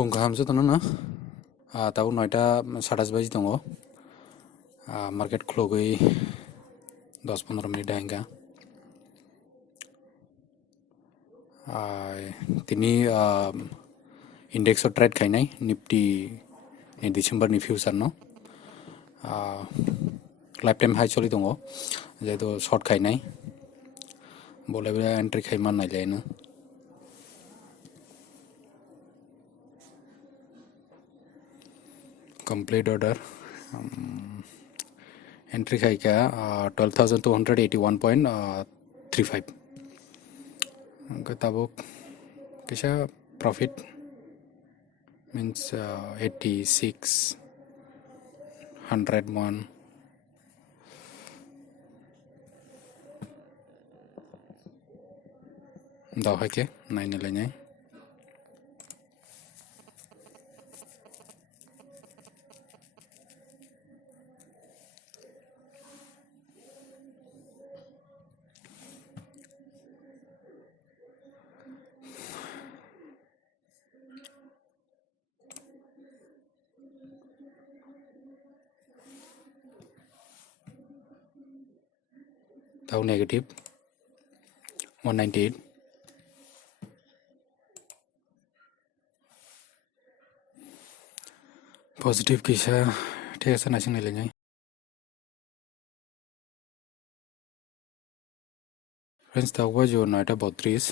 फुं गाहामसो दङ ना दाउ 9टा 27 बाजि दङ मार्केट खुलगै 10-15 मिनिट आएगा तिनी इंडेक्स ट्रेड खाइनाय निफ्टी नि डिसेम्बर नि फ्यूचर न लाइफ टाइम हाई चलि दङ जेहेतु शर्ट खाइनाय बोले एंट्री खाइमान नायलायनो complete order entry खाइका 12,281.35 tabuk kisah profit means 8601 dah hai naik nilainya tahu negatif 198 positif kisah dia sana sini nilainya friends tahu gua jo naik 32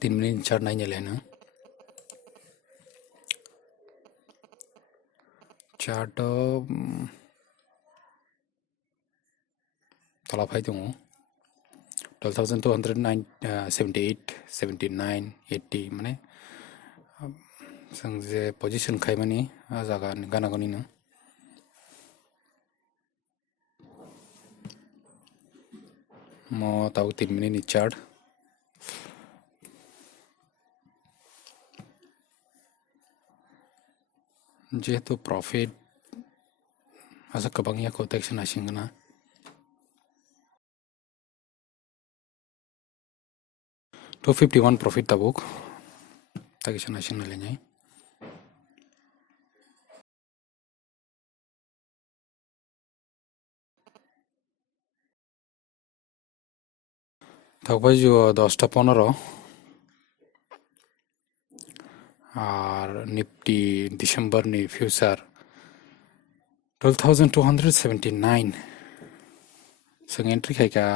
3 menit chart naik nilainya chart tolak hai dong 12,278 79 80 mana sang position khai mani jaga gana gani no mo tahu 3 menit ni chart jehetu profit asa kabangnya protection asingna 251 profit tabuk tagi sana asing nilainya tahu baju 10-15 আর Nifty December নি future 12,279 সঙ্গে entry খাইকা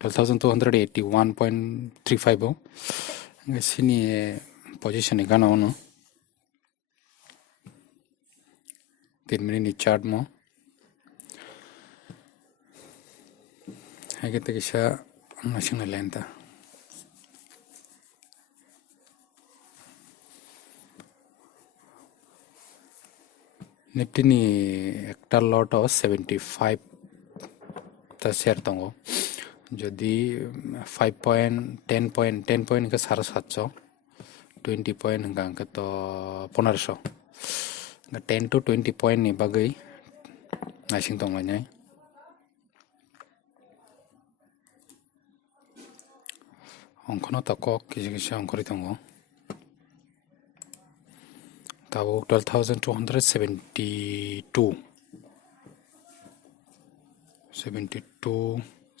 12,281.35 সিনি position গানা ono 3 minute ni chart mo hay kita kisah nasional lenta Nifty नि एकटा lot 75 ता share तंगो जदि 10 point का 750 20 point का तो 1500 10 to 20 point नि बागै नासिं तंगलाय अंखनो तको किसी किसी अंखरि तंगो tahu 12,272 72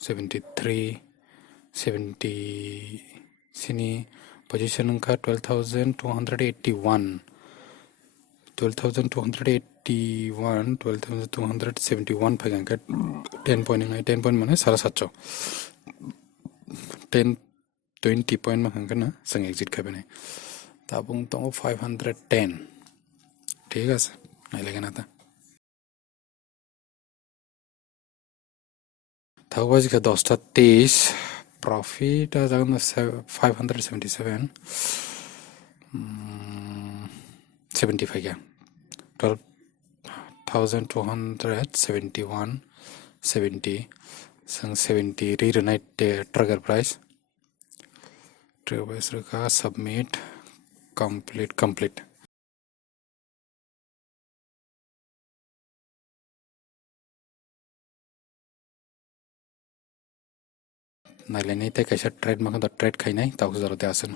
73 70 sini position ka 12,281 12,271 pagang ka 10 point mana 750 10 20 point mahang kana sang exit kabane tabung tongo 510 ठीक है नहीं लेकिन आता था बज का 10:23 प्रॉफिट आ जाएगा 577 75 क्या 12,271 70 संग 70 रीरनाइट ट्रिगर प्राइस का सबमिट कंप्लीट नायलायनाय ते कैसा ट्रेड माखा दा ट्रेड खाइनाय ताव जरा ते आसन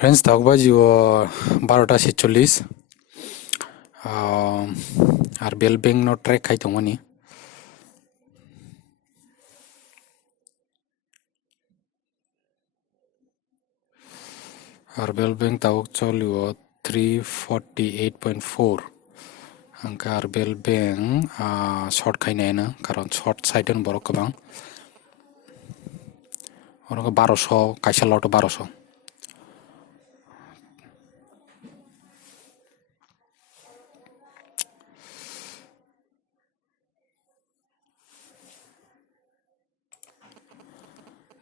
फ्रेंड्स থাকবা জিও 12টা 46 আর বেল ব্যাংক নো ট্র্যাক খাই দङनि আর বেল ব্যাংক তাও চলিও 348.4 angka আর বেল ব্যাংক শর্ট খাইনাय না কারণ শর্ট সাইডেন বড় কবাं ওরকম 1200 কাইসা লট 1200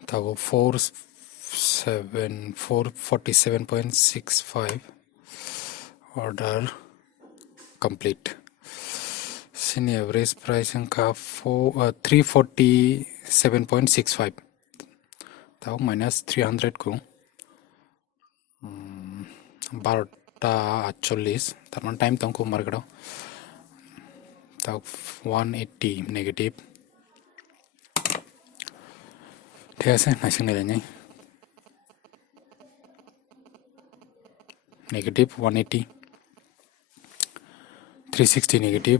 তাও 447.65 order complete. Sini average price angka 347.65 tahu minus 300 ko 12টা 48 তার মানে টাইম তংকো মার্কেট তাও 180 নেগেটিভ ঠিক আছে নাইসিং নাইলাইনাই নেগেটিভ 180 360 নেগেটিভ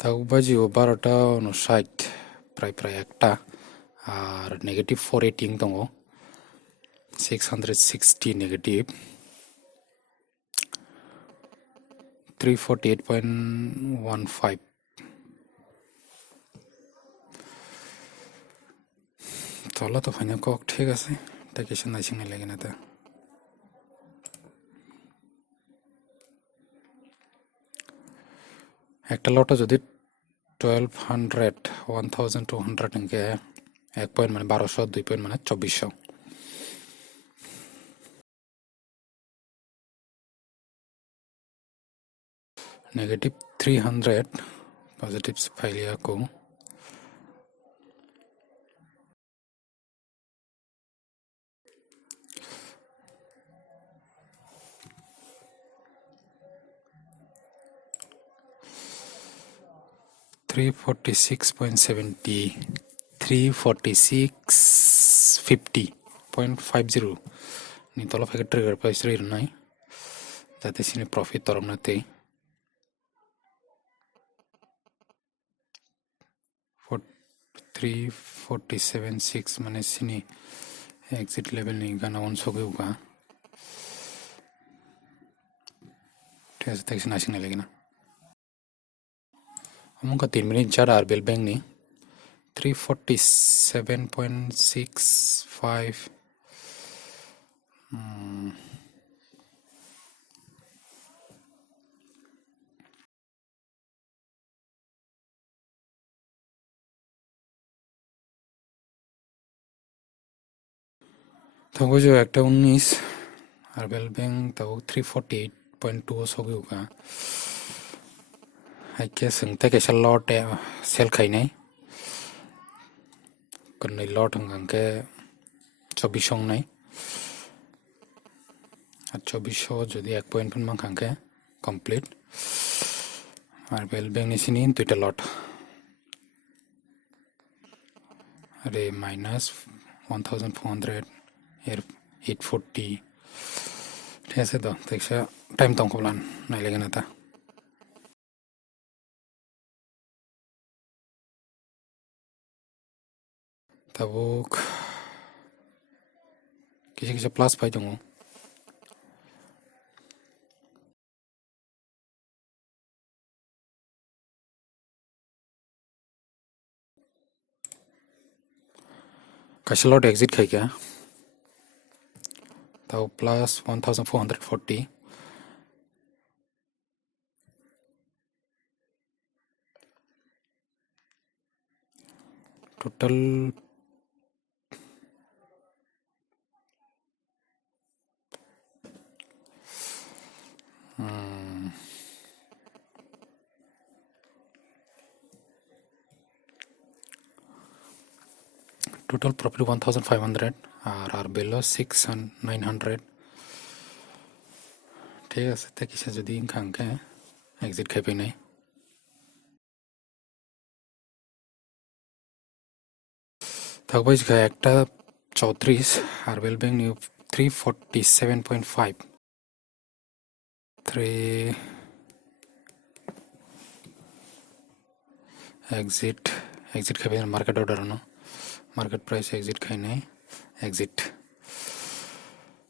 তাও বাজিও 12টা 59 প্রায় একটা আর নেগেটিভ 480 দङ 660 নেগেটিভ 348.15 তলা তো ফাইনাল কক ঠিক আছে তাকে সে নাইসিং নাইলাগে না তা একটা লটে যদি 1200 1200 এঙ্কে 1 পয়েন্ট মানে 1200 2 পয়েন্ট মানে 2400 নেগেটিভ 300 পজিটিভ ফাইলিয়া কো 346.70 346.50 ni tolo fake trigger price rir nai jate sini profit torom nate 347.6 মানে sini exit level ni gana on soge uga ঠিক আছে তাই নাইসিং নাইলাগে না Among 3 minute jara ar bell bank ni 347.65 তাও যে একটা 19 আর বেল ব্যাংক তাও 348.2 সগে উকা হাইকে সংতে কেসা লট সেল খাইনাই কন্नै লট হংকে 2400 নাই আর 2400 যদি 1 পয়েন্ট পন মাংখাঙ্কে কমপ্লিট আর বেল ব্যাংক ni sini দুইটা লট আরে মাইনাস 1400 এর 840 ঠিক আছে তো দেখছা টাইম তংকোলান নাইলাগে না তা tabuk কিছু প্লাস পাই দङ কাইসা লট এক্সিট খাইকা তাও প্লাস 1440 টোটাল total profit 1500 আর below 6 and 900 ঠিক আছে তা কিসা যদি ইনকাঙ্কে এক্সিট খাইবে নাই থাকবাই জিখা একটা 34 আর ওয়েল ব্যাংক নি 347.5 3 exit খাবে মার্কেট অর্ডার ন মার্কেট প্রাইস exit খাই নাই exit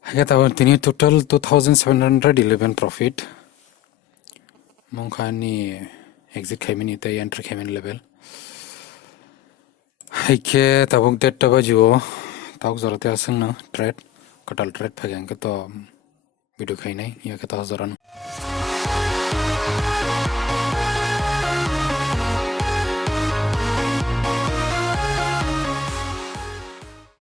হাগে তারপর তিনি টোটাল 2711 প্রফিট মংখানি exit খাইমিনি তাই এন্ট্রি খাইমিন লেভেল হাইকে তাবুক 1:30 বাজিও তাবুক জরাতে আসেন না ট্রেড কটাল ট্রেড ফাগে তো ভিডিও খাই নাই ইয়াকে তো হাজারানো